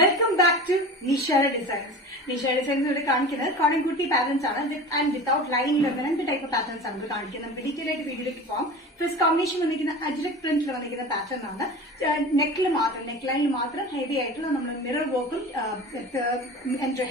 Welcome back to Nishara designs. Nishara designs ഇവിടെ കാണിക്കുന്നത് cotton kurti patterns ആണ്. ആൻഡ് വിത്തൌട്ട് ലൈനിങ് എന്ത് ടൈപ്പ് ഓഫ് പാറ്റേൺസ് ആണ് ഇവിടെ കാണിക്കുന്നത്. നമുക്ക് ഡീറ്റെയിൽ ആയിട്ട് വീഡിയോയിലേക്ക് പോകാം. ഫസ്റ്റ് കോമ്പിനേഷൻ വന്നിരിക്കുന്ന അജ്രക് പ്രിന്റിൽ വന്നിരിക്കുന്ന പാറ്റേൺ ആണ്. നെക്കിൽ മാത്രം, നെക്ക് ലൈനിൽ മാത്രം ഹെവി ആയിട്ടുള്ള നമ്മൾ മിറർ വർക്കും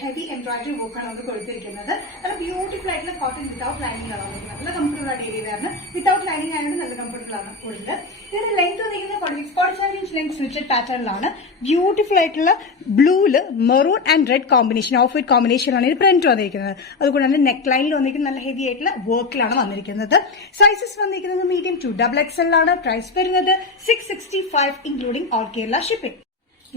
ഹെവി എംബ്രോയിഡറി വർക്കാണ് നമ്മൾ കൊടുത്തിരിക്കുന്നത്. നല്ല ബ്യൂട്ടിഫുൾ ആയിട്ടുള്ള കോട്ടൺ വിത്തൌട്ട് ലൈനിങ് ആണ് വന്നിരിക്കുന്നത്. നല്ല കംഫർട്ടബിൾ ആയിട്ട് ഏരിയയാണ്. വിത്തൌട്ട് ലൈനിങ് ആയതുകൊണ്ട് നല്ല കംഫർട്ടബിൾ ആണ് ഉള്ളത്. ഇതിന്റെ ലെങ്ത് വന്നിരിക്കുന്നത് 47 ഇഞ്ച് ലെങ്ത് സ്ലിറ്റഡ് പാറ്റേണിലാണ്. ബ്യൂട്ടിഫുൾ ആയിട്ടുള്ള ബ്ലൂല് maroon and red combination, off white കോമ്പിനേഷനിലാണ് ഇത് പ്രിന്റ് വന്നിരിക്കുന്നത്. അതുകൊണ്ട് തന്നെ നെക്ക് ലൈനിൽ വന്നിരിക്കുന്ന നല്ല ഹെവി ആയിട്ടുള്ള വർക്കിലാണ് വന്നിരിക്കുന്നത്. സൈസസ് വന്നിരിക്കുന്നത് മീഡിയം ടു XXL ആണ്. പ്രൈസ് വരുന്നത് 665 including all Kerala shipping.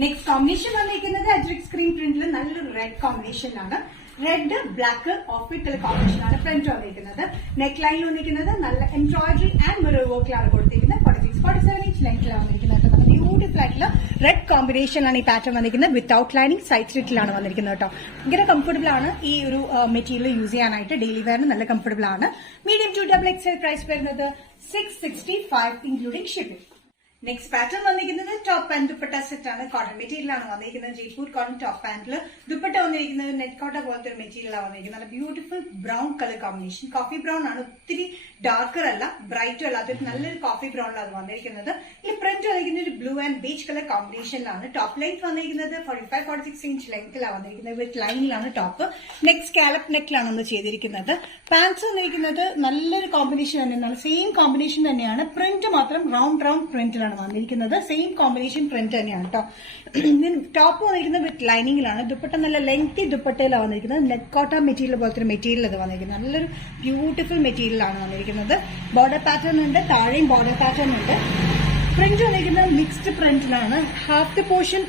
Next combination വന്നിരിക്കുന്നത് അജ്രക് സ്ക്രീൻ പ്രിന്റിൽ നല്ലൊരു റെഡ് കോമ്പിനേഷനിലാണ്. Red black off white colour combination ആണ് പ്രിന്റ് വന്നിരിക്കുന്നത്. നെക്ക് ലൈനിൽ വന്നിരിക്കുന്നത് നല്ല എംബ്രോയിഡറി ആൻഡ് മിറർ വർക്കിലാണ് കൊടുത്തിരിക്കുന്നത്. 47 ഇഞ്ച് ലെങ്ത്തിലാണ് വന്നിരിക്കുന്നത്. ബ്യൂട്ടിഫുൾ ആയിട്ടുള്ള റെഡ് കോമ്പിനേഷനാണ് ഈ പാറ്റേൺ വന്നിരിക്കുന്നത്. വിത്തൌട്ട് ലൈനിങ് സൈഡ് സ്ലിറ്റിലാണ് വന്നിരിക്കുന്നത് കേട്ടോ. ഭയങ്കര കംഫർട്ടബിൾ ആണ് ഈ ഒരു മെറ്റീരിയൽ യൂസ് ചെയ്യാനായിട്ട്. ഡെയിലി വെയറിന് നല്ല കംഫർട്ടബിൾ ആണ്. മീഡിയം ടു XXL പ്രൈസ് വരുന്നത് 665 ഇൻക്ലൂഡിംഗ് ഷിപ്പിംഗ്. നെക്സ്റ്റ് പാറ്റേൺ വന്നിരിക്കുന്നത് ടോപ്പ് ആൻഡ് ദുപ്പട്ട സെറ്റ് ആണ്. കോട്ടൺ മെറ്റീരിയലാണ് വന്നിരിക്കുന്നത്. ജയ്പൂർ കോട്ടൺ ടോപ്പ് പാന്റിൽ ദുപ്പട്ട വന്നിരിക്കുന്നത് നെറ്റ് കോട്ട പോലത്തെ ഒരു മെറ്റീരിയലാണ് വന്നിരിക്കുന്നത്. നല്ല beautiful brown colour combination. Coffee brown ആണ്, ഒത്തിരി ഡാർക്കർ അല്ല, ബ്രൈറ്റും അല്ലാത്തൊരു നല്ലൊരു കോഫി ബ്രൗണിലാണ് വന്നിരിക്കുന്നത്. ഈ പ്രിന്റ് വന്നിരിക്കുന്നത് ഒരു ബ്ലൂ ആൻഡ് ബീച്ച് കളർ കോമ്പിനേഷനിലാണ്. ടോപ്പ് ലെങ്ത് വന്നിരിക്കുന്നത് 45-46 ഇഞ്ച് ലെങ്ത്തിലാണ് വന്നിരിക്കുന്നത്. വിത്ത് ലൈനിലാണ് ടോപ്പ്. നെക്ക് സ്കാലപ്പ് നെക്കിലാണ് നമ്മൾ ചെയ്തിരിക്കുന്നത്. പാൻസ് വന്നിരിക്കുന്നത് നല്ലൊരു കോമ്പിനേഷൻ തന്നെയാണ്. സെയിം കോമ്പിനേഷൻ തന്നെയാണ്. പ്രിന്റ് മാത്രം റൗണ്ട് പ്രിന്റിലാണ് വന്നിരിക്കുന്നത്. സെയിം കോമ്പിനേഷൻ പ്രിന്റ് തന്നെയാണ് കേട്ടോ. ടോപ്പ് വന്നിരിക്കുന്നത് വിത്ത് ലൈനിങ്ങിലാണ്. ദുപ്പട്ട നല്ല ലെങ്തി ദുപ്പട്ടയിലാണ് വന്നിരിക്കുന്നത്. നെറ്റ് കോട്ട മെറ്റീരിയൽ പോലത്തെ ഒരു മെറ്റീരിയൽ അത് വന്നിരിക്കുന്നത്. നല്ലൊരു ബ്യൂട്ടിഫുൾ മെറ്റീരിയലാണ് വന്നിരിക്കുന്നത്. ബോർഡർ പാറ്റേൺ ഉണ്ട്, താഴെയും ബോർഡർ പാറ്റേൺ ഉണ്ട്. പ്രിന്റ് വന്നിരിക്കുന്നത് മിക്സ്ഡ് പ്രിന്റിലാണ്. ഹാഫ് ദ പോർഷൻ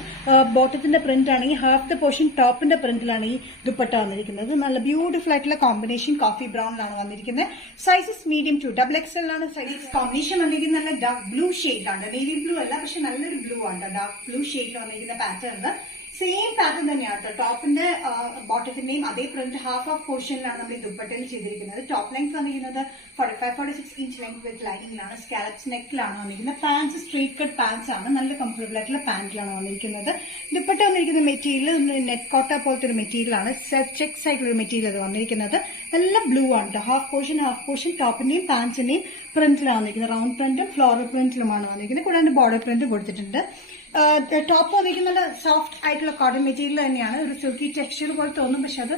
ബോട്ടത്തിന്റെ പ്രിന്റ് ആണെങ്കിൽ ഹാഫ് ദ പോർഷൻ ടോപ്പിന്റെ പ്രിന്റിലാണ് ഈ ദുപ്പട്ട വന്നിരിക്കുന്നത്. നല്ല ബ്യൂട്ടിഫുൾ ആയിട്ടുള്ള കോമ്പിനേഷൻ കോഫി ബ്രൗണിലാണ് വന്നിരിക്കുന്നത്. സൈസസ് മീഡിയം ടു XXL ആണ്. സൈസ് കോമ്പിനേഷൻ വന്നിരിക്കുന്നത് നല്ല ഡാർക്ക് ബ്ലൂ ഷെയ്ഡാണ്. നേവി ബ്ലൂ അല്ല, പക്ഷെ നല്ലൊരു ബ്ലൂ ആണ്. ഡാർക്ക് ബ്ലൂ ഷെയ്ഡിൽ വന്നിരിക്കുന്ന പാറ്റേൺ. സെയിം പാറ്റേൺ തന്നെയാണ് കേട്ടോ. ടോപ്പിന്റെ ബോട്ടത്തിന്റെയും അതേ പ്രിന്റ് ഹാഫ് പോർഷനിലാണ് നമ്മൾ ഈ ദുപ്പട്ടയിൽ ചെയ്തിരിക്കുന്നത്. ടോപ്പ് ലെങ്ത് വന്നിരിക്കുന്നത് 45-46 ഇഞ്ച് ലെങ്ത് വിത്ത് ലൈനിങ്ങിലാണ്. സ്കാലപ്സ് നെക്കിലാണ് വന്നിരിക്കുന്നത്. പാൻസ് സ്ട്രേറ്റ് കട്ട് പാൻസ് ആണ്. നല്ല കംഫർട്ടബിൾ ആയിട്ടുള്ള പാന്റിലാണ് വന്നിരിക്കുന്നത്. ദുപ്പട്ട വന്നിരിക്കുന്ന മെറ്റീരിയൽ നെറ്റ് കോട്ട പോലത്തെ ഒരു മെറ്റീരിയലാണ്. ചെക്സ് ആയിട്ടുള്ള ഒരു മെറ്റീരിയൽ അത് വന്നിരിക്കുന്നത്. നല്ല ബ്ലൂ ആണ്. ഹാഫ് പോർഷൻ ടോപ്പിന്റെയും പാൻസിന്റെയും പ്രിന്റിലാണ് വന്നിരിക്കുന്നത്. റൗണ്ട് പ്രിന്റും ഫ്ലോറൽ പ്രിന്റിലുമാണ് വന്നിരിക്കുന്നത്. കൂടാതെ ബോർഡർ പ്രിന്റ് കൊടുത്തിട്ടുണ്ട്. ടോപ്പ് വന്നിരിക്കുന്നത് നല്ല സോഫ്റ്റ് ആയിട്ടുള്ള കോട്ടൺ മെറ്റീരിയൽ തന്നെയാണ്. ഒരു സിൽക്കി ടെക്സ്ചർ പോലെ തോന്നും, പക്ഷെ അത്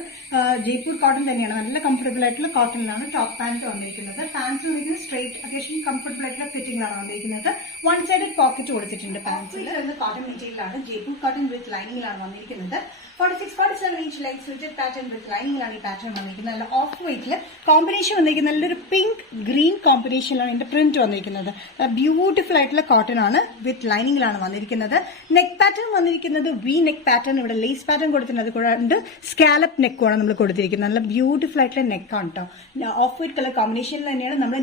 ജയ്പൂർ കോട്ടൺ തന്നെയാണ്. നല്ല കംഫർട്ടബിൾ ആയിട്ടുള്ള കോട്ടണിലാണ് ടോപ്പ് പാന്റ് വന്നിരിക്കുന്നത്. പാൻസ് വന്നിരിക്കുന്നത് സ്ട്രേറ്റ് അത്യാവശ്യം കംഫർട്ടബിൾ ആയിട്ടുള്ള ഫിറ്റിംഗിലാണ് വന്നിരിക്കുന്നത്. വൺ സൈഡഡ് പോക്കറ്റ് കൊടുത്തിട്ടുണ്ട്. പാൻസിൽ കോട്ടൺ മെറ്റീരിയലാണ്. ജയ്പൂർ കോട്ടൺ വിത്ത് ലൈനിങ്ങിലാണ് വന്നിരിക്കുന്നത്. 46-47 inch length slitted pattern with ലൈനിങ്ങിലാണ് ഈ പാറ്റേൺ വന്നിരിക്കുന്നത്. നല്ല ഓഫ് വൈറ്റില് കോമ്പിനേഷൻ വന്നിരിക്കുന്നത് നല്ലൊരു പിങ്ക് ഗ്രീൻ കോമ്പിനേഷനിലാണ് ഇതിന്റെ പ്രിന്റ് വന്നിരിക്കുന്നത്. ബ്യൂട്ടിഫുൾ ആയിട്ടുള്ള കോട്ടൺ ആണ്. വിത്ത് ലൈനിങ്ങിലാണ് വന്നിരിക്കുന്നത്. നെക്ക് പാറ്റേൺ വന്നിരിക്കുന്നത് വി നെക്ക് പാറ്റേൺ. ഇവിടെ ലേസ് പാറ്റേൺ കൊടുത്തിട്ടുണ്ട്. അതുകൊണ്ട് സ്കാലപ്പ് നെക്കുമാണ് നമ്മൾ കൊടുത്തിരിക്കുന്നത്. നല്ല ബ്യൂട്ടിഫുൾ ആയിട്ടുള്ള നെക്കാണ് കേട്ടോ. ഓഫ് വൈറ്റ് കളർ കോമ്പിനേഷനിൽ തന്നെയാണ് നമ്മൾ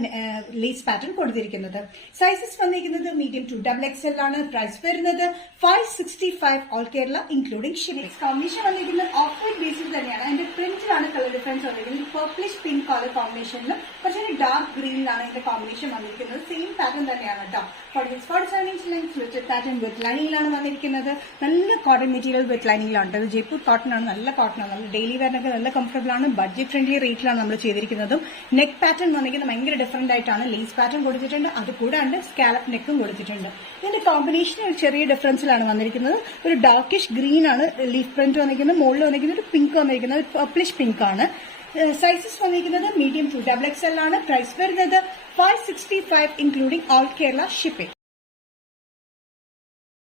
ലേസ് പാറ്റേൺ കൊടുത്തിരിക്കുന്നത്. സൈസസ് വന്നിരിക്കുന്നത് മീഡിയം ടു XXL ആണ്. പ്രൈസ് വരുന്നത് 565 all Kerala including shipping. Combination വന്നിരിക്കുന്നത് ഓഫ് വൈറ്റ് ബേസിൽ തന്നെയാണ്. അതിന്റെ പ്രിന്റിലാണ് കളർ ഡിഫറൻസ് വന്നിരിക്കുന്നത്. പർപ്പിളിഷ് പിങ്ക് കളർ കോമ്പിനേഷനിലും പക്ഷേ ഡാർക്ക് ഗ്രീനിലാണ് ഇതിന്റെ കോമ്പിനേഷൻ വന്നിരിക്കുന്നത്. സെയിം പാറ്റേൺ തന്നെയാണ് കേട്ടോ. 46-47 inch length slitted pattern with ലൈനിങ്ങിലാണ് വന്നിരിക്കുന്നത്. നല്ല കോട്ടൺ മെറ്റീരിയൽ വിത്ത് ലൈനിങ്ങിലാണ്. അത് ജയ്പൂർ കോട്ടൺ ആണ്. നല്ല കോട്ടൺ ആണ്. നല്ല ഡെയിലി വെയറിനൊക്കെ നല്ല കംഫർട്ടബിൾ ആണ്. ബഡ്ജറ്റ് ഫ്രണ്ട്ലി റേറ്റിലാണ് നമ്മൾ ചെയ്തിരിക്കുന്നതും. നെക്ക് പാറ്റേൺ വന്നിരിക്കുന്നത് ഭയങ്കര ഡിഫറന്റ് ആയിട്ടാണ്. ലേസ് പാറ്റേൺ കൊടുത്തിട്ടുണ്ട്. അത് കൂടാണ്ട് സ്കാലപ്പ് നെക്കും കൊടുത്തിട്ടുണ്ട്. ഇതിന്റെ കോമ്പിനേഷൻ ഒരു ചെറിയ ഡിഫറൻസിലാണ് വന്നിരിക്കുന്നത്. ഒരു ഡാർക്കിഷ് ഗ്രീൻ ആണ് ലീഫ് പ്രിന്റ് വന്നിരിക്കുന്നത്. മുകളിൽ വന്നിരിക്കുന്നത് ഒരു പിങ്ക് വന്നിരിക്കുന്നത്. ഒരു പർപ്പിളിഷ് പിങ്ക് ആണ്. സൈസസ് വന്നിരിക്കുന്നത് മീഡിയം ടു XXL ആണ്. പ്രൈസ് വരുന്നത് 565 ഇൻക്ലൂഡിംഗ് ഓൾ കേരള ഷിപ്പിംഗ്.